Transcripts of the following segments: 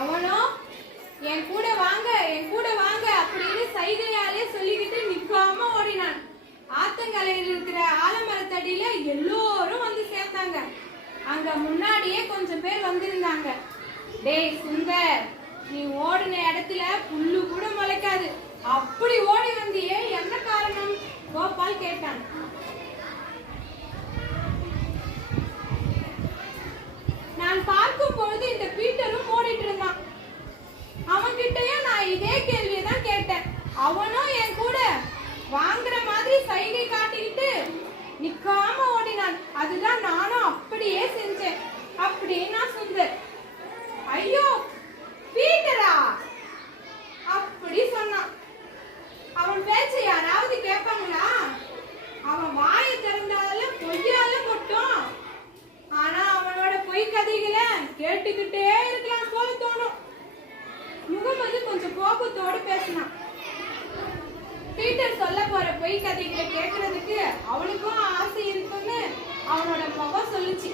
அவனும் என் கூட வாங்க என் கூட வாங்க அப்படின்னு சைகையாலே சொல்லிக்கிட்டு நிக்காம ஓடினான். ஆத்தங்கரையில் இருக்கிற ஆலமரத்தடியில எல்லோரும் வந்து சேர்ந்தாங்க. அங்க முன்னாடியே கொஞ்சம் பேர் வந்திருந்தாங்க. டேய் சுந்தர், நீ ஓடின இடத்துல புல்லு கூட முளைக்காது, அப்படி ஓடி வந்தியே, என்ன காரணம்? கோபால் கேட்டான். நான் பார்க்கும் பொழுது இந்த பீட்டரும் ஓடிட்டு இருந்தான். அவன்கிட்டயும் நான் இதே கேள்வியை தான் கேட்டேன். அவனும் என் கூட வாங்குற மாதிரி சைகை காட்டிக்கிட்டு நிக்காம ஓடினான். அதுதான் நானும் அப்படியே செஞ்சேன் அப்படின்னா சுந்தர். ஐயோ பீட்டரா அப்படி சொன்னான். அவன் பேச்ச யாராவது கேட்பாங்களா? அவன் வாயை திறந்தால பொய்யால மட்டும். ஆனா அவனோட பொய் கதைகளை கேட்டுக்கிட்டே இருக்கலாம் போல தோணும். முகமது கொஞ்சம் கோபத்தோடு பேசினான். பீட்டர் சொல்ல போற பொய் கதைகளை கேட்கறதுக்கு அவனுக்கும் ஆசை இருக்குன்னு அவனோட முகம் சொல்லுச்சு.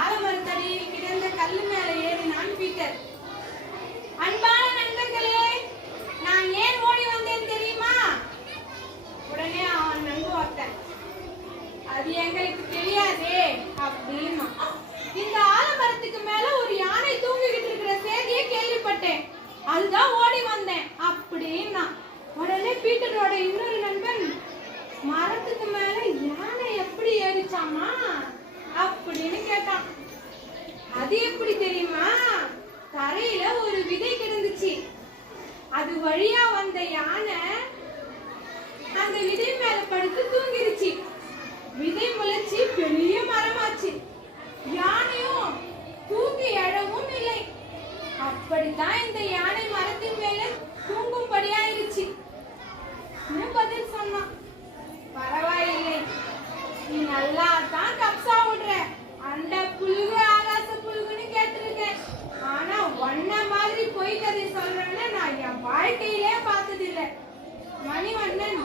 ஆலமரத்தடியில் கிடந்த கல்லு மேல ஏறினான் பீட்டர். அன்பான நண்பர்களே, நான் ஏன் ஓடி வந்தேன் தெரியுமா? உடனே அவன் நண்பு வார்த்தை, அது எங்களுக்கு தெரியாதே அப்படின்னா. இந்த ஆலமரத்துக்கு மேல ஒரு யானை தூங்கிக்கிட்டு இருக்கிற செய்தியை கேள்விப்பட்டேன், அதுதான் ஓடி வந்தேன் அப்படின்னா. உடனே பீட்டரோட இன்னொரு நண்பன், மரத்துக்கு மேல யானை எப்படி ஏறிச்சாமா அப்படின்னு கேட்டான். அது எப்படி தெரியுமா? தரையில ஒரு விதை கிடந்துச்சு. அது வழியா வந்த யானை அந்த விதை மேல படுத்து தூங்கிருச்சு. விதை முளைச்சி பெரிய மரமாச்சு. யானையும் தூங்கி எழவும் இல்லை. அப்படித்தான் இந்த யானை மரத்தின் மேல தூங்கும்படியாயிருச்சு. பதில் சொன்னான். பரவாயில்லை, நீ நல்லா தான் கப்சா விடுற. அந்த புழுகு ஆகாச புழுகுன்னு கேட்டிருக்கேன். ஆனா ஒன்ன மாதிரி பொய் கதை சொல்றேன்னு நான் என் வாழ்க்கையிலே பார்த்ததில்லை. மணிவண்ணன்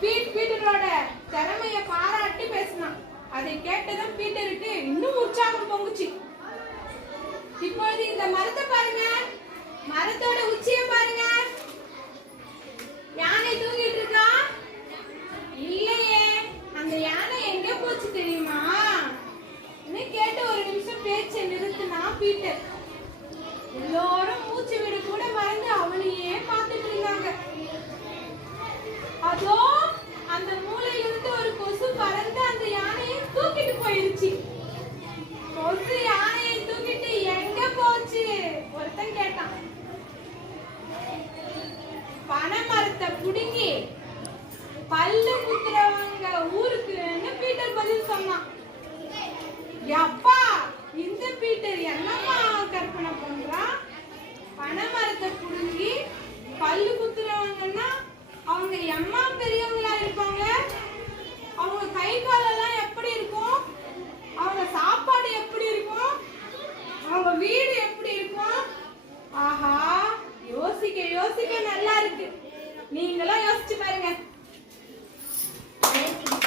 பீட்டரோட திறமைய பாராட்டி பேசினான். அதை கேட்டதும் பீட்டருக்கு இன்னும் உற்சாகம் பொங்குச்சு. இப்பொழுது இந்த மரத்தை பாருங்க, மரத்தோட உச்சியை பாருங்க. யானை தூங்கிட்டு இருக்கா? இல்லையே, அந்த யானை எங்க போச்சு தெரியுமா? கேட்டு ஒரு நிமிஷம் பேச்சை நிறுத்தினா பீட்டர். எல்லோரும் மூச்சு விட கூட மறந்து அவனையே பார்த்துட்டு இருந்தாங்க. அதோ அந்த மூலையிலிருந்து ஒரு கொசு பறந்து அந்த யானையை தூக்கிட்டு போயிருச்சு. கொசு யானையை தூக்கிட்டு எங்க போச்சு ஒருத்தன் கேட்டான். பனைமரத்தை புடுங்கி பல்லு குத்துறவங்க ஊருக்குன்னு பீட்டர் பதில் சொன்னான். அப்பா, இந்த பீட்டர் என்னம்மா